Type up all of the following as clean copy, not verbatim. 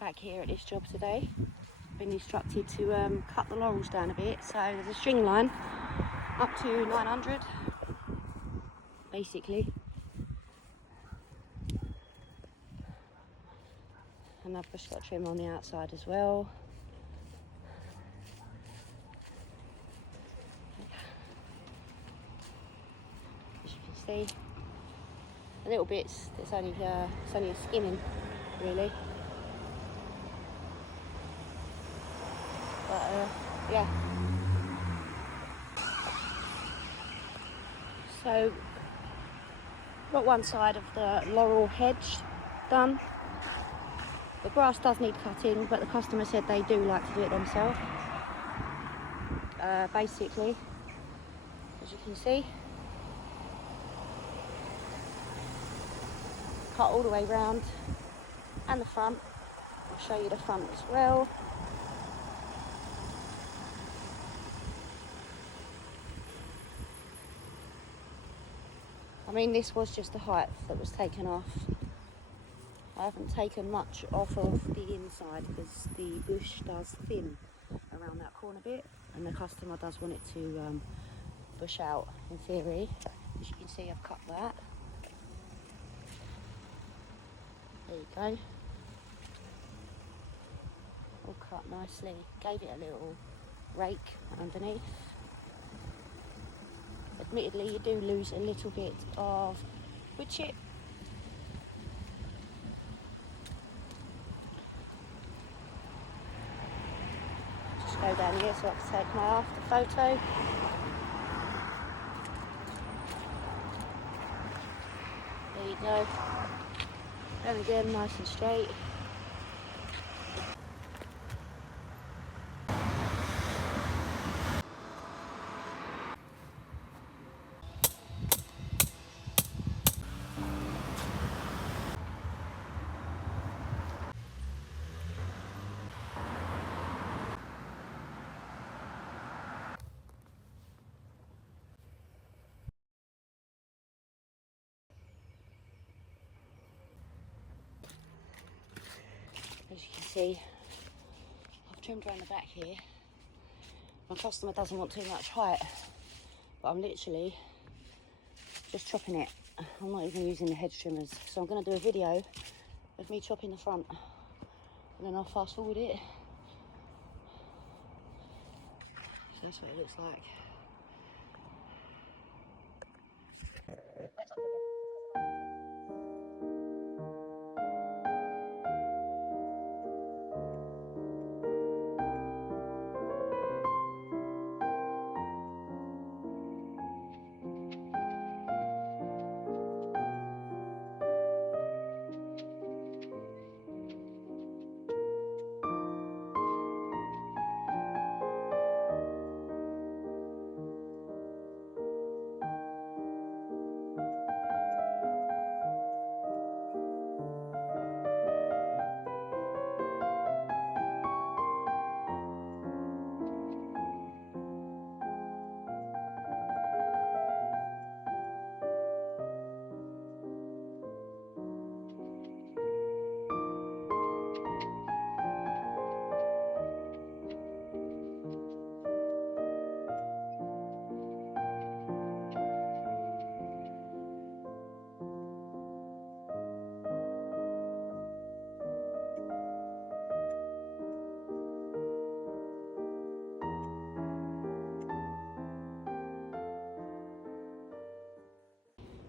back here at this job today. Been instructed to cut the laurels down a bit, so there's a string line up to 900 basically, and I've just got trim on the outside as well. As you can see, a little bit, it's only a skimming really, but yeah. So got one side of the laurel hedge done. The grass does need cutting, but the customer said they do like to do it themselves. Basically, as you can see, cut all the way round and the front. I'll show you the front as well. I mean, this was just the height that was taken off. I haven't taken much off of the inside because the bush does thin around that corner bit, and the customer does want it to bush out in theory. As you can see, I've cut that. There you go. All cut nicely. Gave it a little rake underneath. Admittedly, you do lose a little bit of wood chip. Just go down here so I can take my after photo. There you go. And again, nice and straight. As you can see, I've trimmed around the back here. My customer doesn't want too much height, but I'm literally just chopping it. I'm not even using the hedge trimmers. So I'm going to do a video of me chopping the front, and then I'll fast forward it. So that's what it looks like.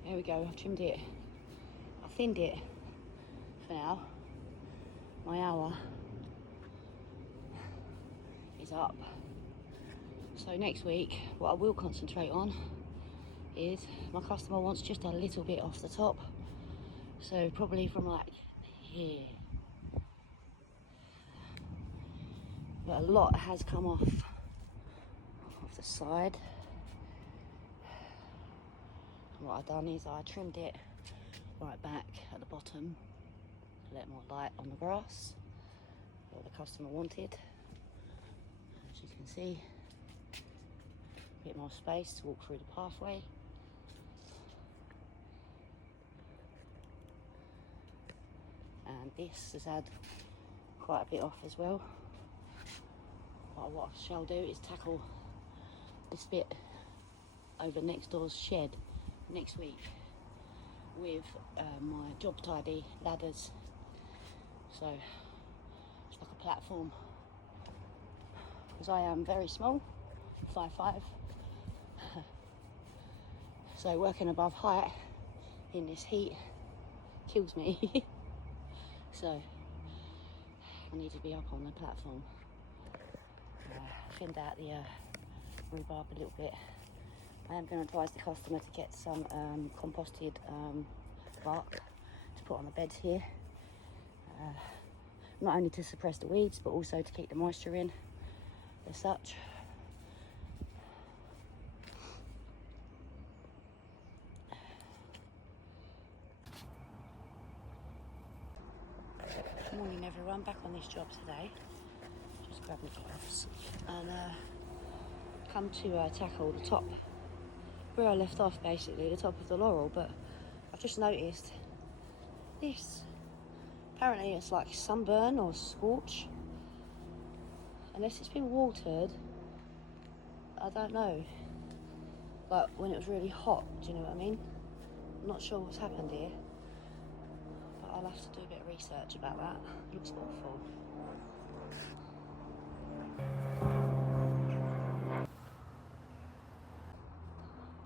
There we go, I've trimmed it. I thinned it for now. My hour is up. So next week, what I will concentrate on is my customer wants just a little bit off the top. So probably from like here. But a lot has come off the side. What I've done is I trimmed it right back at the bottom to let more light on the grass, what the customer wanted. As you can see, a bit more space to walk through the pathway. And this has had quite a bit off as well. But what I shall do is tackle this bit over next door's shed next week with my job tidy ladders. So it's like a platform, because I am very small, 5'5". So working above height in this heat kills me. So I need to be up on the platform. Thinned out the rhubarb a little bit. I am going to advise the customer to get some composted bark to put on the beds here. Not only to suppress the weeds, but also to keep the moisture in as such. Good morning everyone, back on this job today. Just grab my gloves and come to tackle the top where I left off, basically the top of the laurel. But I've just noticed this. Apparently it's like sunburn or scorch. Unless it's been watered, I don't know. Like when it was really hot, do you know what I mean? I'm not sure what's happened here, but I'll have to do a bit of research about that. It looks awful.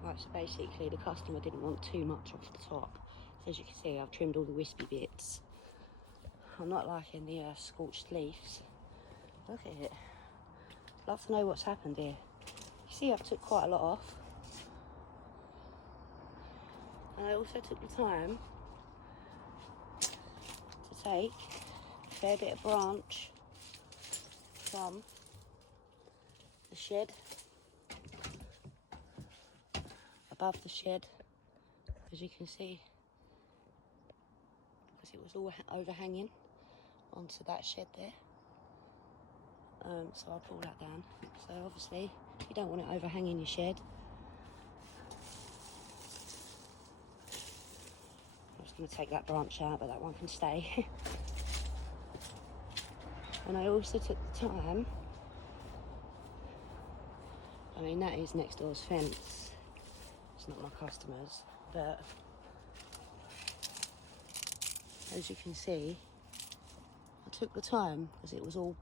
Right, so basically the customer didn't want too much off the top. So as you can see, I've trimmed all the wispy bits. I'm not liking the scorched leaves. Look at it. I'd love to know what's happened here. You see, I've took quite a lot off. And I also took the time to take a fair bit of branch from the shed, above the shed, as you can see, because it was all overhanging onto that shed there. So I'll pull that down. So obviously you don't want it overhanging your shed. I'm just going to take that branch out, but that one can stay. And I also took the time, I mean that is next door's fence, it's not my customer's, but as you can see, I took the time because it was all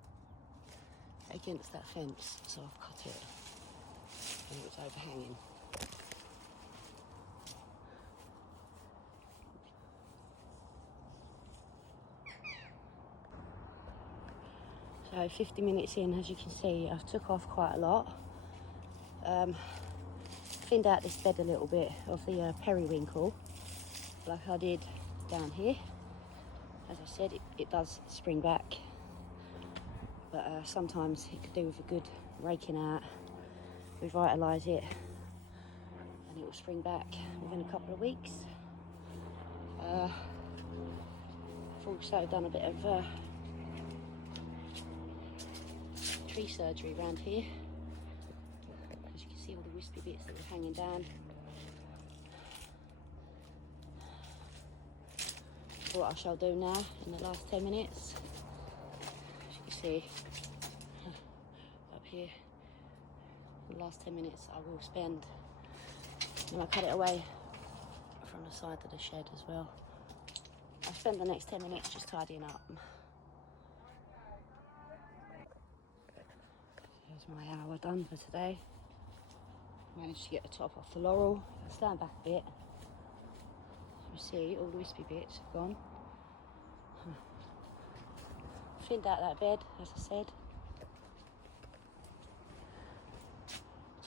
against that fence, so I've cut it and it was overhanging. So 50 minutes in, as you can see, I've took off quite a lot. Thinned out this bed a little bit of the periwinkle, like I did down here. As I said, it does spring back, but sometimes it could do with a good raking out, revitalise it, and it will spring back within a couple of weeks. I've also done a bit of tree surgery around here. As you can see, all the wispy bits that were hanging down. What I shall do now in the last 10 minutes, as you can see up here, in the last 10 minutes I will spend, and I cut it away from the side of the shed as well. I'll spend the next 10 minutes just tidying up. There's my hour done for today. Managed to get the top off the laurel. I'll stand back a bit. You see, all the wispy bits have gone. Thinned out that bed, as I said.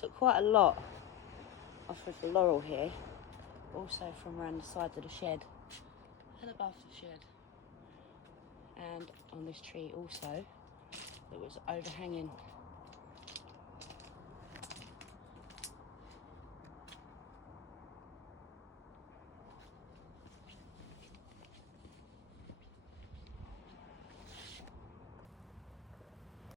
Took quite a lot off of the laurel here, also from around the side of the shed and above the shed, and on this tree also that was overhanging